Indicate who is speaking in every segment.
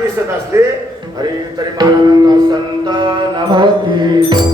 Speaker 1: दिसत असले हरी तरी महाराजांचा संत नवती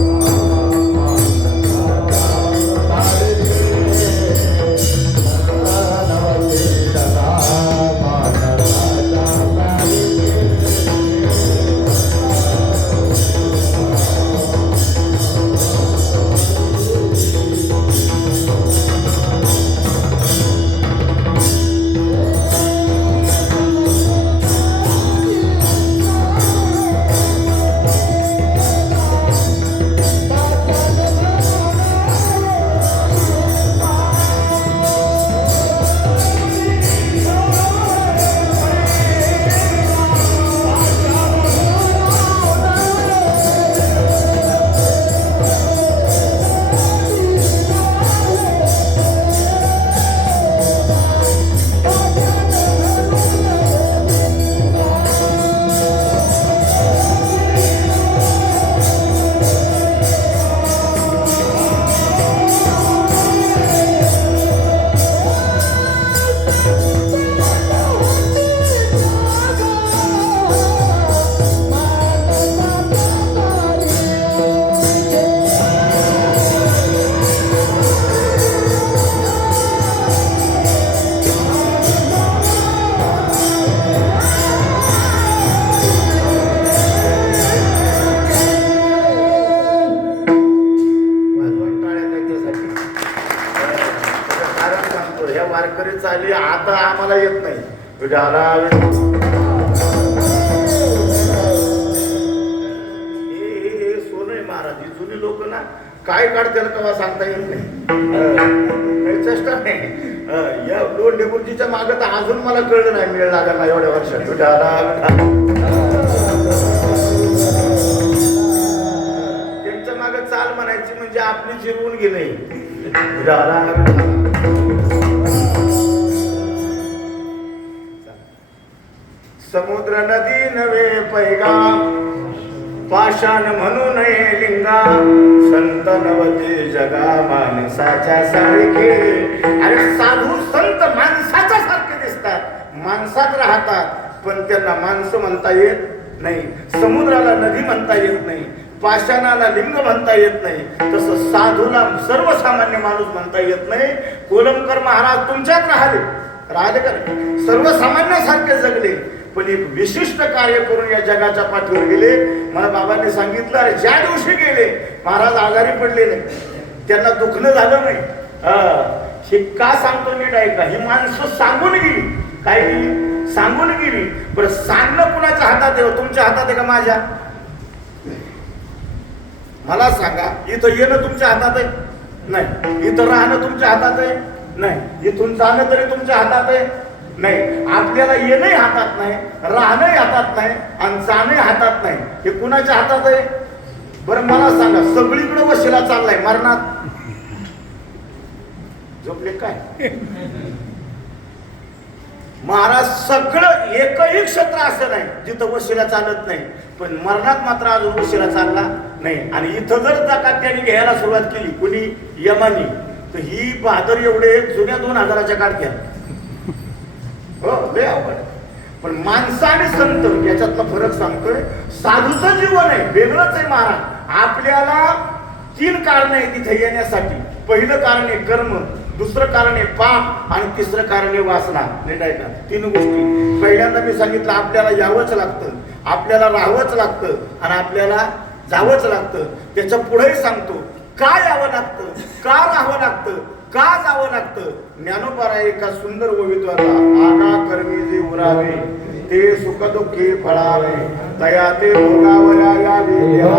Speaker 1: आता आम्हाला येत नाही. विठाला हे हे सोनं आहे महाराज ही जुनी लोक ना काय काढतील का सांगता येत नाही. चेष्टा नाही. या दोन डेपुटीच्या मागं तर अजून मला कळलं नाही मिळ लागला एवढ्या वर्षात. विठाला त्यांच्या मागे चाल म्हणायची म्हणजे आपली जिरवून गेले समुद्र नदी नवे पैगा. पाषाण म्हणू नये लिंगा. संत नवते जगा माणसाच्या सारखे. अरे साधू संत माणसाच्या सारखे दिसतात. माणसात राहतात पण त्यांना माणसं म्हणता येत नाही. समुद्राला नदी म्हणता येत नाही. पाषाणाला लिंग म्हणता येत नाही. तसं साधूला सर्वसामान्य माणूस म्हणता येत नाही. कोलमकर महाराज तुमच्यात राहिले. राहिले का सर्वसामान्यासारखे जगले. पण एक विशिष्ट कार्य करून या जगाच्या पाठीवर गेले. मला बाबांनी सांगितलं अरे ज्या दिवशी गेले महाराज आजारी पडलेले. त्यांना दुखणं झालं नाही. हे का सांगतो नीट ऐका. ही माणसं सांगून गेली. काय गेली? सांगून गेली. बरं सांगणं कुणाच्या हातात आहे? तुमच्या हातात आहे का माझ्या? मला सांगा इथं येणं तुमच्या हातात आहे? नाही. इथं राहणं तुमच्या हातात आहे? नाही. इथून जाणं तरी तुमच्या हातात आहे? नाही आपल्याला येणंही हातात नाही राहणंही हातात नाही आणि जाणंही हातात नाही. हे कुणाच्या हातात आहे? बरं मला सांगा सगळीकडे वशिला चाललाय मरणात. झोपले काय? महाराज सगळं एकही क्षेत्र असं नाही जिथं वशिला चालत नाही. पण मरणात मात्र अजून वशिला चालला नाही. आणि इथं जर जकात त्यांनी घ्यायला सुरुवात केली कुणी? यमानी. तर ही बहादर एवढे जुन्या दोन हजाराच्या काढत्या हो लय अवघड पण माणसं आणि संत याच्यातला फरक सांगतोय. साधूचं जीवन आहे वेगळंच आहे महाराज. आपल्याला तीन कारण आहे तिथे येण्यासाठी. पहिलं कारण आहे कर्म दुसरं कारण आहे पाप आणि तिसरं कारण आहे वासना. नीट आहे का तीन गोष्टी. पहिल्यांदा मी सांगितलं आपल्याला यावंच लागतं. आपल्याला राहावंच लागतं आणि आपल्याला जावंच लागतं. त्याच्या पुढेही सांगतो का यावं लागतं? का राहावं लागतं? का जावं लागतं? ज्ञानोबारा एका सुंदर ओवित्वाला आगा कर्मी जे उरावे ते सुख दुःखी फळावे. तया ते भोगावया यावे देवा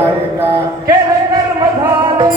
Speaker 2: केले कर्म झाले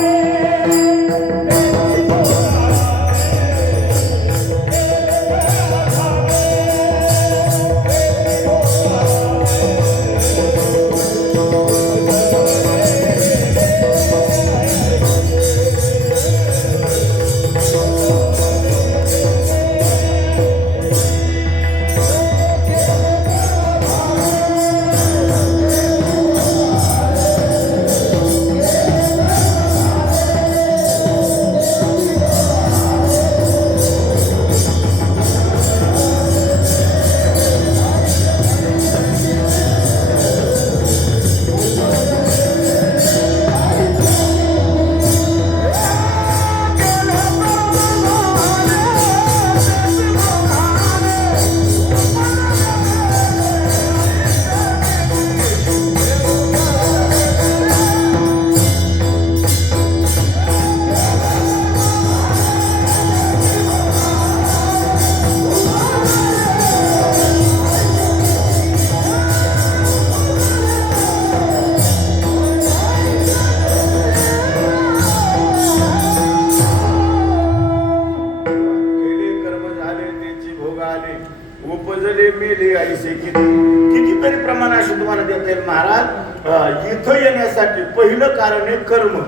Speaker 1: पहिलं कारण आहे कर्म.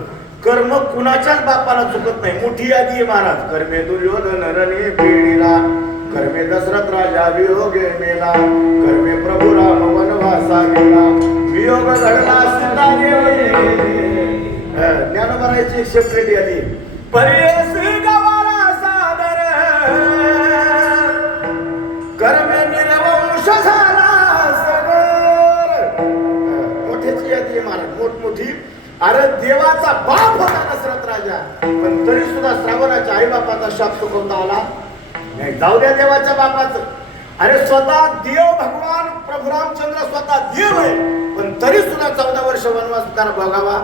Speaker 1: कर्म कुणाच्याच बापाला चुकत नाही. मोठी यादी आहे महाराज. कर्मे दुर्योधन रणे पेढीला कर्मे दशरथ राजा वियोग मेला. कर्मे प्रभू राम वनवासा गेला. वियोग घडला सीता गेली ज्ञानोबरायची सेपरेट यादी. पर्यसी अरे देवाचा बाप होता दशरथ राजा. पण तरी सुद्धा श्रावणाच्या आई बापाचा शाप चुकवता आला. नाही जाऊ द्या देवाच्या बापाचं. अरे स्वतः देव भगवान प्रभू रामचंद्र स्वतः देव आहे. पण तरी सुद्धा चौदा वर्ष वनवास त्याला भोगावा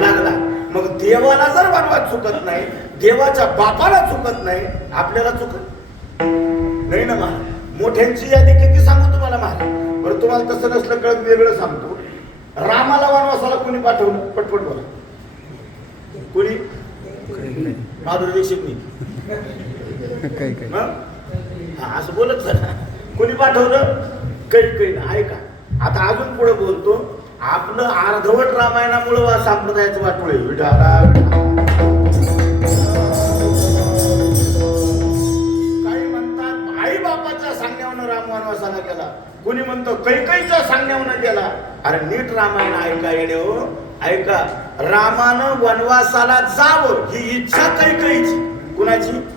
Speaker 1: लागला. मग देवाला जर वनवास चुकत नाही देवाच्या बापाला चुकत नाही आपल्याला चुकत? नाही ना महाराज. मोठ्यांची यादी किती सांगू तुम्हाला महाराज? बरं तुम्हाला तसं नसलं कळत वेगळं सांगतो. रामाला वनवासाला कोणी पाठवलं? पटपट बोला. कोणी? माधुरी दीक्षितनी. हा, असं बोलत चला कोणी पाठवलं? काही काही ना ऐका. आता अजून पुढे बोलतो. आपलं अर्धवट रामायणामुळे वा संप्रदायाचं वाटोळ विठाला काही म्हणतात आई बापाच्या सांगण्यावरनं राम वनवासाला गेला. कोणी म्हणतो कैकईचा सांगण्यावर गेला. अरे नीट रामायण ऐका येणे हो ऐका. रामानं वनवासाला जावं ही इच्छा कैकईची. कुणाची?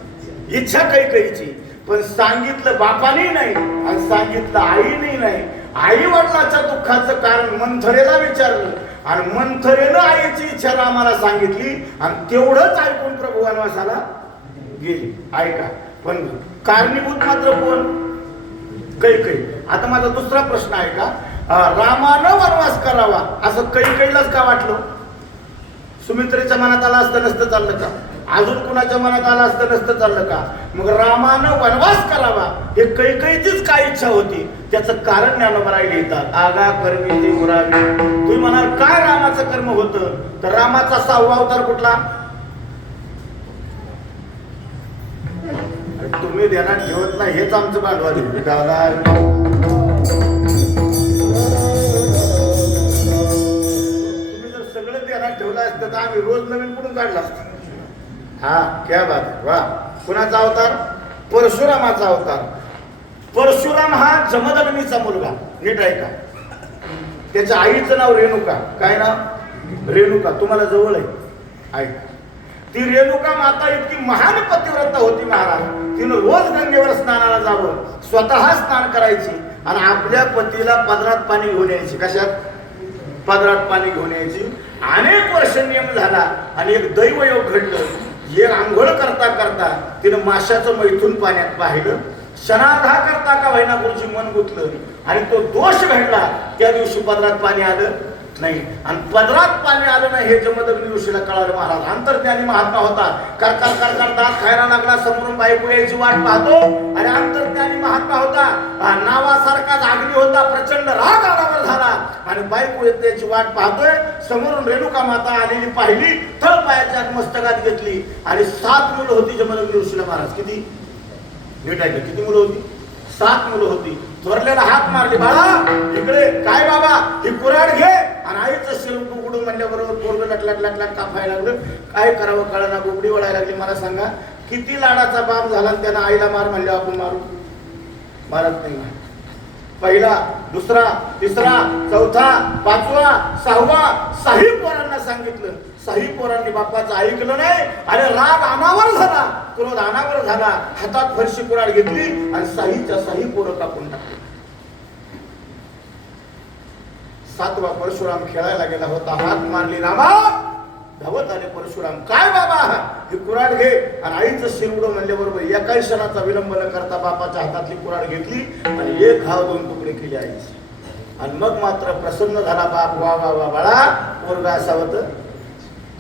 Speaker 1: इच्छा कैकईची. पण सांगितलं बापाने नाही आणि सांगितलं आईने नाही. आई वडिलाच्या दुःखाचं कारण मंथरेला विचारलं आणि मंथरेनं आईची इच्छा रामाला सांगितली आणि तेवढंच ऐकून प्रभू वनवासाला गेली. ऐका. पण कारणीभूत मात्र कोण? कैकई. आता माझा दुसरा प्रश्न आहे का? रामानं वनवास करावा असं कैकईलाच का वाटलं? सुमित्रेच्या मनात आलं असतं नसतं चाललं का? अजून कुणाच्या मनात आलं असतं नसतं चाललं का? मग रामानं वनवास करावा हे कैकईचीच काय इच्छा होती? त्याचं कारण ज्ञानोबराय लिहितात. आगा कर्मी ते उरावी तुम्ही म्हणाल काय रामाचं कर्म होतं? तर रामाचा सहावा अवतार कुठला? तुम्ही ध्यानात ठेवत नाही हेच आमचं भांडवल दादा तुम्ही जर सगळं ध्यानात ठेवलं असतं तर आम्ही रोज नवीन कुठून काढला असतो. हा क्या बात वा. कुणाचा अवतार? परशुरामाचा अवतार. परशुराम हा जमदग्नीचा मुलगा नीट आहे का त्याच्या आईचं नाव रेणुका. काय नाव? रेणुका. तुम्हाला जवळ आहे. ऐक. ती रेणुका माता इतकी महान पतिव्रता होती महाराज. तिनं रोज गंगेवर स्नानाला जावं स्वतः स्नान करायची आणि आपल्या पतीला पदरात पाणी घेऊन यायची. कशात? पदरात पाणी घेऊन यायची. अनेक वर्ष नियम झाला आणि एक दैवयोग घडलं. एक आंघोळ करता करता तिनं माशाचं मैथून पाण्यात पाहिलं. शनाधा करता का व्हायना गुरुजी मन गुतलं. आणि तो दोष घडला. त्या दिवशी पदरात पाणी आलं. नाही. आणि पदरात पाणी आलं नाही हे जमदग्नी ऋषीला कळालं महाराज. अंतर्ज्ञानी महात्मा होता कर कर कर कर दात खायला लागला समोरून बायको यायची वाट पाहतो. आणि अंतर्ज्ञानी महात्मा होता. नावासारखाच अग्नी होता प्रचंड राग आरावर झाला. आणि बायको येत त्याची वाट पाहतोय. समोरून रेणुका माता आलेली पाहिली थळ पायाच्या मस्तकात घेतली. आणि सात मुलं होती जमदग्नी ऋषीला महाराज. किती? नीट ऐकलं किती मुलं होती? सात मुलं होती. थोरल्याला हात मारले बाळा इकडे काय बाबा? ही कुराड घे. आणि आईचं शिर उडून म्हणल्याबरोबर पोरग लटलट लटलट कापायला लागलं. काय करावं कळना गुबडी वळायला लागली. मला सांगा किती लाडाचा बाप झाला आणि त्यानं आईला मार म्हणल्यावर आपण मारू? मारत नाही पहिला दुसरा तिसरा चौथा पाचवा सहावा साही पोरांना सांगितलं. साही पोरांनी बाप्पाचं ऐकलं नाही अरे राग अनावर झाला. क्रोध अनावर झाला. हातात फरशी कुराड घेतली आणि साहीच्या साही पोरं कापून टाकली. सातवा परशुराम खेळायला गेला होता. हात मारली रामा धावत आले परशुराम. काय बाबा? ही कुराड घे. आणि आईचं शिरवड म्हणल्याबरोबर एकाही क्षणाचा विलंब न करता बापाच्या हातातली कुराड घेतली आणि एक घाव दोन तुकडे केले आईची आणि मग मात्र प्रसन्न झाला बाप वा वा वा बाळा पोरगा असावं तर?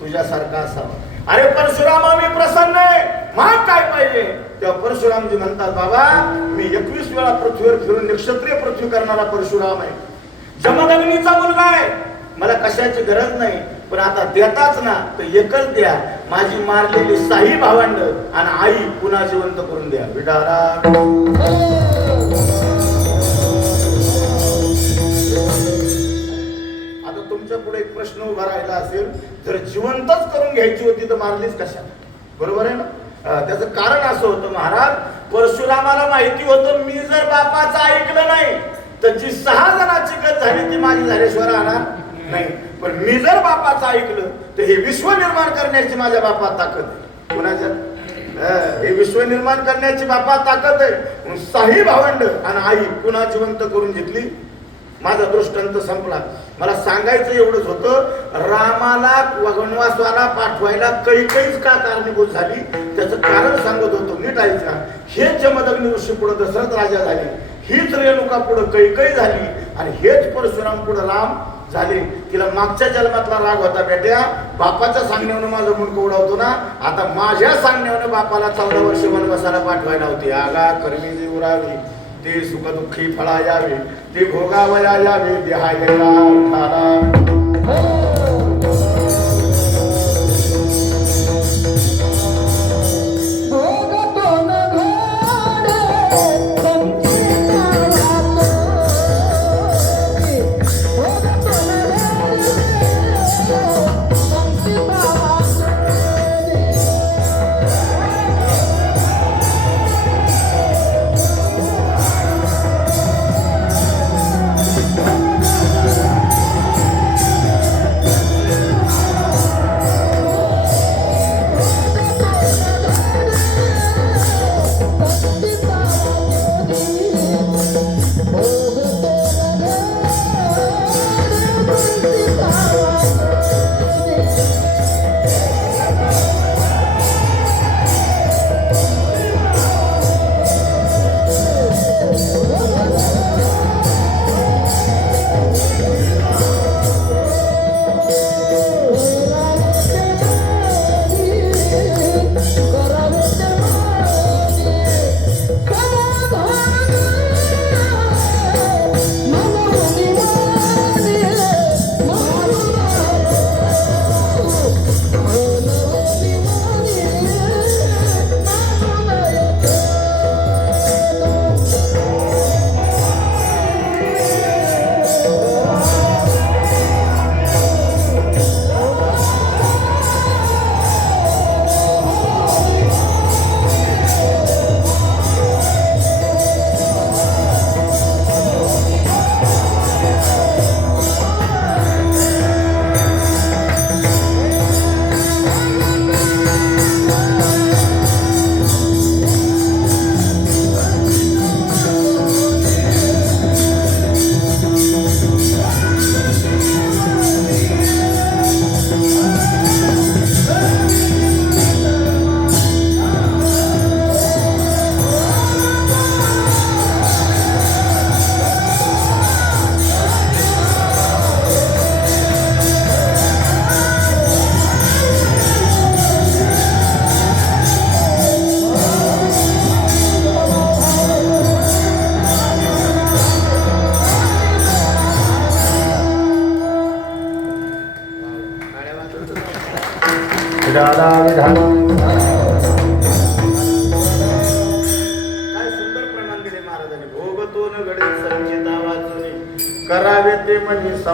Speaker 1: तुझ्यासारखा असावा. अरे परशुराम मी प्रसन्न आहे. मग काय पाहिजे? तेव्हा परशुरामजी म्हणतात बाबा मी एकवीस वेळा पृथ्वीवर फिरून नक्षत्रीय पृथ्वी करणारा परशुराम आहे. शमदग्नीचा मुलगा आहे. मला कशाची गरज नाही पण आता देताच ना तर एकच द्या. माझी मारलेली साई भावंड आणि आई पुन्हा जिवंत करून द्या. आता तुमच्यापुढे एक प्रश्न उभा राहिला असेल जर जिवंतच करून घ्यायची होती तर मारलीच कशा बरोबर आहे ना? त्याच कारण असं होतं महाराज परशुरामाला माहिती होतं मी जर बापाचं ऐकलं नाही तर जी सहा जणांची गत झाली ती माझी झालेश्वर आणार नाही. पण मी जर बापाचं ऐकलं तर हे विश्व निर्माण करण्याची माझ्या बापात ताकद आहे. कोणाच्या? हे विश्व निर्माण करण्याची बापात ताकद आहे. म्हणून साही भावंड आणि आई पुन्हा जिवंत करून घेतली. माझा दृष्टांत संपला. मला सांगायचं एवढंच होतं रामाला वनवासाला पाठवायला कैकईच का कारणीभूत झाली? त्याचं कारण सांगत होतो नीट ऐका. हे चमदग्नी ऋषी पुढे दशरथ राजा झाले. हीच रेणुका पुढे कैकई झाली. आणि हेच परशुराम पुढे राम झाले. तिला मागच्या जन्मातला राग होता बेट्या. बापाच्या सांगण्यावर माझं मुंडकं उडवतो ना. आता माझ्या सांगण्यावर बापाला चौदा वर्ष वनवासाला पाठवायला होती. आगा कर्मी जी उरावी. ते सुखदुःखी फळा यावे ते भोगावया यावे देहायला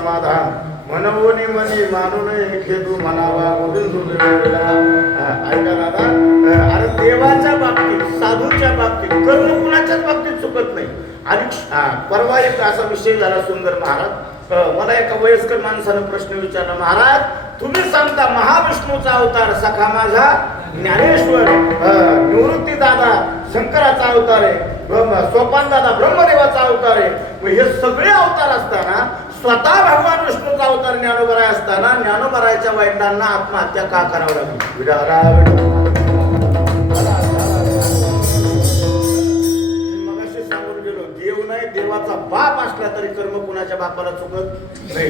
Speaker 1: समाधान. मनवोनी मनी मानून खेदू म्हणावा गोविंद ऐका दादा अरे देवाच्या बाबतीत साधूच्या बाबतीत कर्म कुणाच्याच बाबतीत चुकत नाही. आणि परवा एक असा विषय झाला सुंदर महाराज. मला एका वयस्कर माणसानं प्रश्न विचारला महाराज तुम्ही सांगता महाविष्णूचा अवतार सखा माझा? ज्ञानेश्वर निवृत्ती दादा शंकराचा अवतार आहे सोपान दादा ब्रह्मदेवाचा अवतार आहे. हे सगळे अवतार असताना स्वतः भगवान विष्णूचा अवतार ज्ञानोबराय असताना ज्ञानोबरायच्या वाईटांना आत्महत्या का करावं लागली? मगाशी सांगून गेलो देव नाही देवाचा बाप असला तरी कर्म कुणाच्या बापाला चुकत नाही.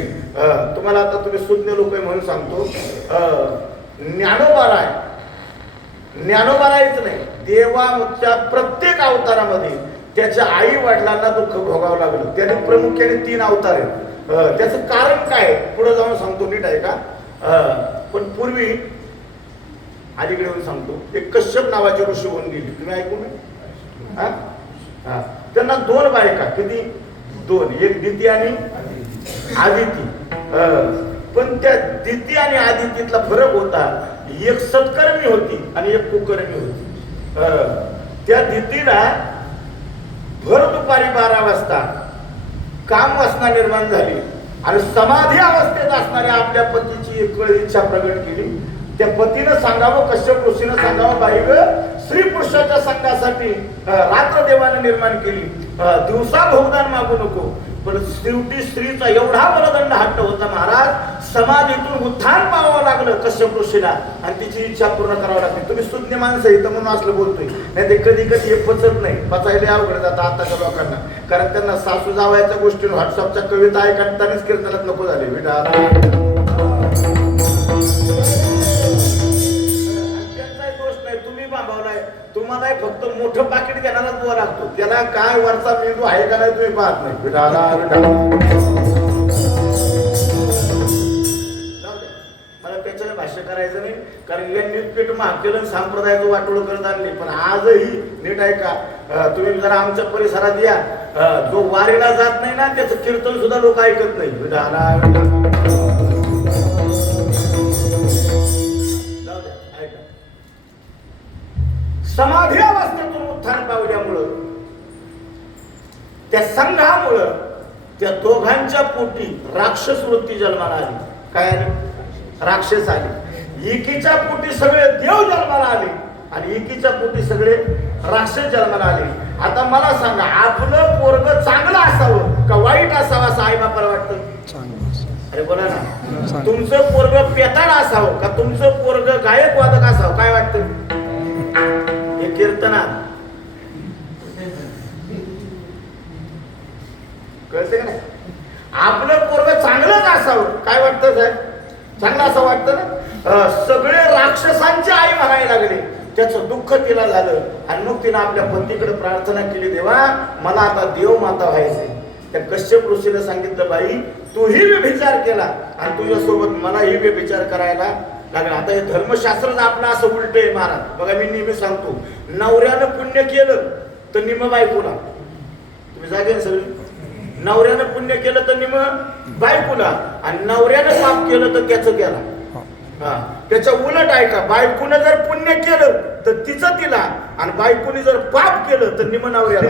Speaker 1: तुम्हाला आता तुम्ही सुज्ञ लोक आहे म्हणून सांगतो. ज्ञानोबाराय ज्ञानोबारायच नाही देवाच्या प्रत्येक अवतारामध्ये त्याच्या आई वडिलांना दुःख भोगावं लागलं. त्याने प्रामुख्याने तीन अवतार आहेत. त्याचं कारण काय? पुढे जाऊन सांगतो नीट आहे का पण पूर्वी अलीकडे येऊन सांगतो एक कश्यप नावाचे ऋषी होऊन गेली. तुम्ही ऐकू नये हा? त्यांना दोन बायका किती? दोन. एक दिती आणि आदिती. अं, पण त्या दिती आणि आदितीतला फरक होता एक सत्कर्मी होती आणि एक कुकर्मी होती. त्या दितीला भर दुपारी बारा वाजता काम वासना निर्माण झाली. आणि समाधी अवस्थेत असणाऱ्या आपल्या पतीची एक इच्छा प्रकट केली. त्या पतीनं सांगावं कश्यप ऋषीनं सांगावं बाई ग स्त्री पुरुषाच्या संघासाठी रात्र देवाने निर्माण केली. दिवसा भोगदान मागू नको. पण शेवटी स्त्रीचा एवढा बलदंड हट्ट होता महाराज समाधीतून उत्थान पाहावं लागलं कश्यप ऋषीला आणि तिची इच्छा पूर्ण करावी लागली. तुम्ही सुज्ञ माणसं इथं म्हणून असलं बोलतोय. नाही ते कधी कधी हे पचत नाही. पचायला अवघड जातं आताच्या लोकांना. कारण त्यांना सासू जावयाच्या गोष्टीवर व्हॉट्सअपच्या कविता ऐकतानाच कीर्तनात नको झाले. विटा फक्त मोठं पाकिट घेण्याला बुवा लागतो. त्याला काय वरचा मेंदू आहे का नाही तुम्ही पाहत नाही. विठाला. मला भाष्य करायचं नाही. कारण यांनी पीठ संप्रदायाचं वाटोळ करत आणले. पण आजही नीट आहे का? अं, तुम्ही जरा आमच्या परिसरात या. जो वारीला जात नाही ना त्याचं कीर्तन सुद्धा लोक ऐकत नाही. विठाला विठाला. समाधी अवस्थेतून उत्थान पावल्यामुळं त्या संघामुळं त्या दोघांच्या पोटी राक्षस वृत्ती जन्माला आली. काय आली? राक्षस आली. एकीच्या पोटी सगळे देव जन्माला आले आणि एकीच्या पोटी सगळे राक्षस जन्माला आले. आता मला सांगा आपलं पोरग चांगलं असावं का वाईट असावं असं आई बापाला वाटत? अरे बोला ना. तुमचं पोरग पेताळ असावं का तुमचं पोरग गायक वादक असावं? काय वाटतं? हे कीर्तनात. कळते का नाही? आपलं पोरग चांगलंच असावं. काय वाटतं साहेब? चांगलं असं वाटतं ना? सगळे राक्षसांची आई म्हणायला लागले. त्याचं दुःख तिला झालं. आणि मग तिनं आपल्या पतीकडे प्रार्थना केली देवा मला आता देव माता व्हायचे त्या कश्यप ऋषीने सांगितलं बाई तूही विचार केला. आणि तुझ्यासोबत मलाही विचार करायला लागला आता हे धर्मशास्त्रच आपलं असं उलट आहे महाराज बघा मी नेहमी सांगतो नवऱ्यानं पुण्य केलं तर निम बायकोला तुम्ही जागे सगळे? नवऱ्यानं पुण्य केलं तर निम बायकोला आणि नवऱ्यानं पाप केलं तर त्याचं केला.
Speaker 2: हा.
Speaker 1: हा त्याच्या उलट आहे का बायकोनं जर पुण्य केलं तर तिचं तिला आणि बायकोने जर पाप केलं तर निम नवऱ्याला.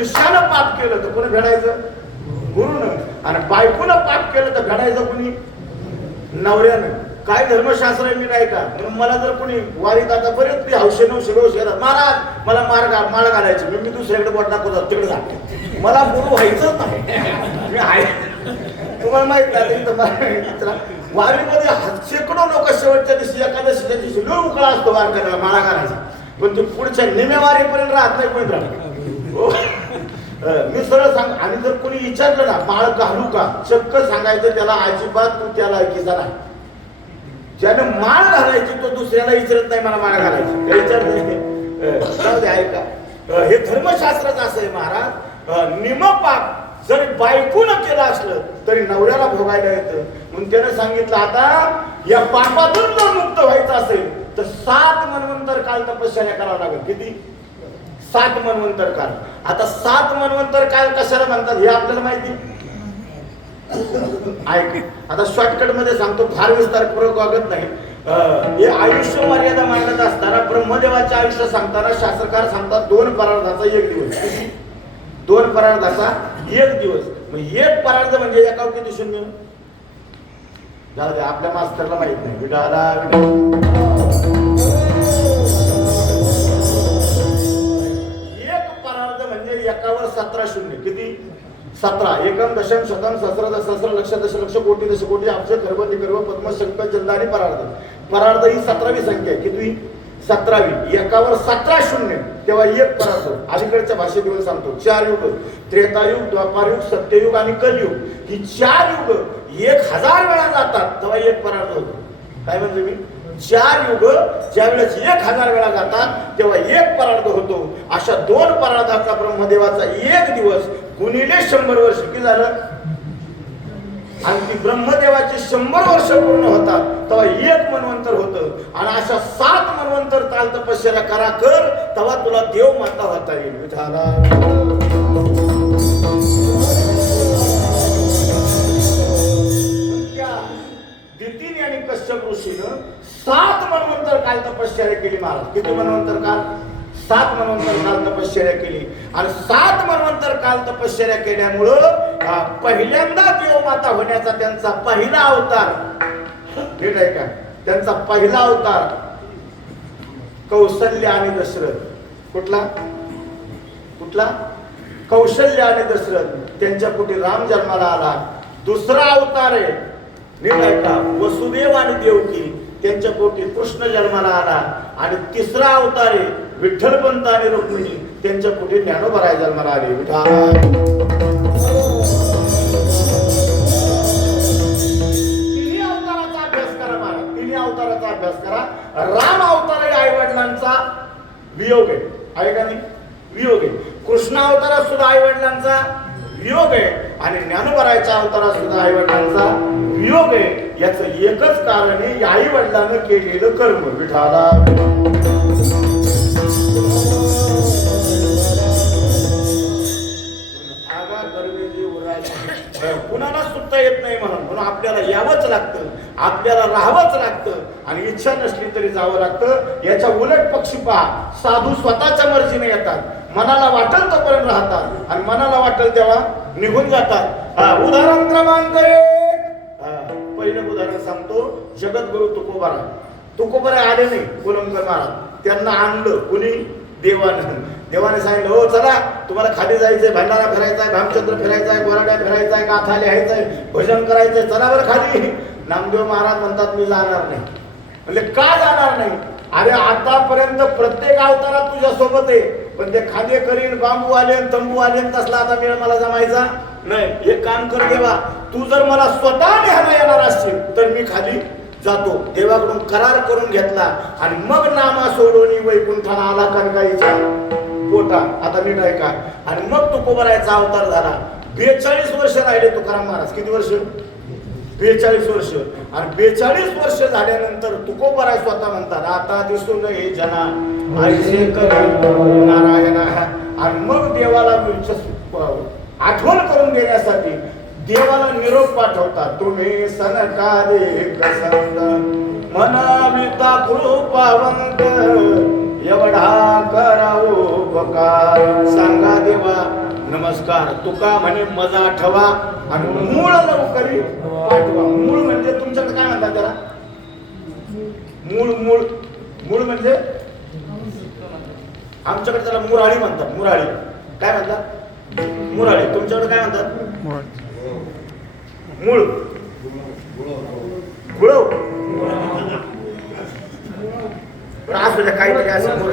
Speaker 1: शिष्यानं पाप केलं तर कोणी फेडायचं गुरुनं. आणि बायकोनं पाप केलं तर भेडायचं कोणी? नवऱ्यानं. काय धर्मशास्त्र आहे मी नाही का? म्हणून मला जर कोणी वारीत आता बरेच मी हौशे नवशे नवशे येतात महाराज मला मार माळ घालायची. मी मी दुसऱ्याकडे बोट दाखवतात तिकडे जा. मला गुरु व्हायचंच नाही. मी आहे. तुम्हाला माहीत नाही इथं वारीमध्ये शेकडो लोक शेवटच्या दिवशी एकादशीच्या दिवशी लोक उकळा असतो वार करायला माळा घालायचा. पण ते पुढच्या निम्या वारीपर्यंत राहत नाही कोणी राहत मी सरळ सांग आणि जर कोणी विचारलं ना माळ घालू का? चक्क सांगायचं त्याला अजिबात तू त्याला ऐकीचा नाही. ज्याने माळ घालायची तो दुसऱ्याला विचारत नाही मला माळ घालायची. विचारत नाही. ऐका. हे धर्मशास्त्रच असं आहे महाराज. अं, निमपाप जरी बायकून केलं असलं तरी नवऱ्याला भोगायला येतं. म्हणून त्याने सांगितलं आता या पापातून जर मुक्त व्हायचं असेल तर सात मनवंतर काल तपश्चर्या करावं लागेल. किती? सात मनवंतर काल आता सात मनवंतर काल कशाला म्हणतात हे आपल्याला माहिती? ऐक आता शॉर्टकटमध्ये सांगतो फार विस्तार प्रयोग वागत नाही. हे आयुष्य मर्यादा मांडत असताना ब्रह्मदेवाचे आयुष्य सांगताना शास्त्रकार सांगतात दोन परार्धाचा एक दिवस. दोन परार्धाचा एक दिवस. मग एक परार्ध म्हणजे एका किती शून्य जाऊ दे आपल्या मास्तरला माहीत नाही. विडाला सतरा शून्य. किती? सतरा. एकम दशम शतम सहस्र सहस्र लक्ष दशलक्ष कोटी दश कोटी अब्ज खर्व निकर्व पद्म शंकर चंद आणि परार्ध परार्ध ही सतरावी संख्या आहे. किती? सतरावी. एकावर सतरा शून्य. तेव्हा एक परार्ध अलीकडच्या भाषेत येऊन सांगतो. चार युग. त्रेतायुग द्वापारयुग सत्ययुग आणि कलयुग. ही चार युग एक हजार वेळा जातात. तेव्हा एक परार्थ होतो. काय म्हणजे मी? चार युग ज्यावेळेस एक हजार वेळा जातात तेव्हा एक परार्ध होतो. अशा दोन परार्धाचा ब्रह्मदेवाचा एक दिवस गुणिले शंभर वर्ष किती झालं? आणि ती ब्रह्मदेवाचे शंभर वर्ष पूर्ण होतात तेव्हा एक मनवंतर होतं. आणि अशा सात मनवंतर काल तपश्चर्या करा कर तेव्हा तुला देव माता होता येईल. झाला दितीने आणि कश्यप ऋषीनं सात मनवंतर काल तपश्चर्या केली महाराज. किती मनवंतर काल? सात मनवंतर काल तपश्चर्या केली. आणि सात मनवंतर काल तपश्चर्या केल्यामुळं पहिल्यांदा देवमाता होण्याचा त्यांचा पहिला अवतार. ठीक आहे का? त्यांचा पहिला अवतार कौशल्य आणि दशरथ. कुठला? कुठला? कौशल्य आणि दशरथ. त्यांच्या कुठे राम जन्माला आला. दुसरा अवतार आहे. नीट वसुदेव आणि देवकी त्यांच्या पोटी कृष्ण जन्माला आला. आणि तिसरा अवतारे विठ्ठलपंत आणि रुक्मिणी त्यांच्या पोटी ज्ञानोबराय जन्माला आले. तिन्ही अवताराचा अभ्यास करा मला तिन्ही अवताराचा अभ्यास करा. राम अवतार आई वडिलांचा वियोग आहे. आहे का नाही? वियोग आहे. कृष्ण अवतारात सुद्धा आई वडिलांचा वियोग आहे. आणि ज्ञानोबरायच्या अवतारात सुद्धा आई वडिलांचा वियोग आहे. याचं एकच कारण आहे आई वडिलानं केलेलं कर्म. विठाला. कुणाला सुद्धा येत नाही म्हणून. म्हणून आपल्याला यावंच लागतं. आपल्याला राहावंच लागतं. आणि इच्छा नसली तरी जावं लागतं. याच्या उलट पक्षी पहा. साधू स्वतःच्या मर्जीने येतात. मनाला वाटेल तोपर्यंत राहतात. आणि मनाला वाटेल तेव्हा निघून जातात. उदाहरण क्रमांक एक. पहिलं उदाहरण सांगतो. जगद्गुरु तुकोबारा तुकोबारा आले नाही कुलमकर महाराज. त्यांना आणलं कुणी? देवानं. देवाने सांगितलं हो चला तुम्हाला खाली जायचंय भंडारा फिरायचा भामचंद्र फिरायचा आहे गोराड्या फिरायचा आहे गाथा लिहायचंय भजन करायचंय चला बरं खाली. नामदेव महाराज म्हणतात मी जाणार नाही. म्हणजे का जाणार नाही? अरे आतापर्यंत प्रत्येक अवतारात तुझ्या सोबत आहे. पण ते खाली करीन बांबू आले तंबू आले तसला आता मेळ मला जमायचा. नाही एक काम कर देवा. तू जर मला स्वतः न्यायला येणार असशील तर मी खाली जातो. देवाकडून करार करून घेतला. आणि मग नामा सोडून वैकुंठाला आला कणकाईच्या पोटा. आता नीट आहे का आणि मग तुकोबरायचा अवतार झाला. बेचाळीस वर्ष राहिले तुकाराम महाराज. किती वर्ष? बेचाळीस वर्ष. आणि बेचाळीस वर्ष झाल्यानंतर तुकोबराय स्वतः म्हणतात आता दिसून हे जना. आईचे करी आणि मग देवाला आठवण करून देण्यासाठी देवाला निरोप पाठवतात तुम्ही सनकारे कसंत मनाविता कृपावंत एवढा करावो उपकार. सांगा देवा नमस्कार. तुका म्हणे मजा आठवा आणि मूळ लवकरी पाठवा. मूळ म्हणजे तुमच्याकडे काय म्हणतात त्याला? मूळ मूळ मूळ म्हणजे? आमच्याकडे त्याला मुराळी म्हणतात मुराळी. काय म्हणतात? मुराळी तुमच्याकडे काय म्हणतात?
Speaker 2: मुळ
Speaker 1: मूळ. गुळव. असू काहीतरी असं मूळ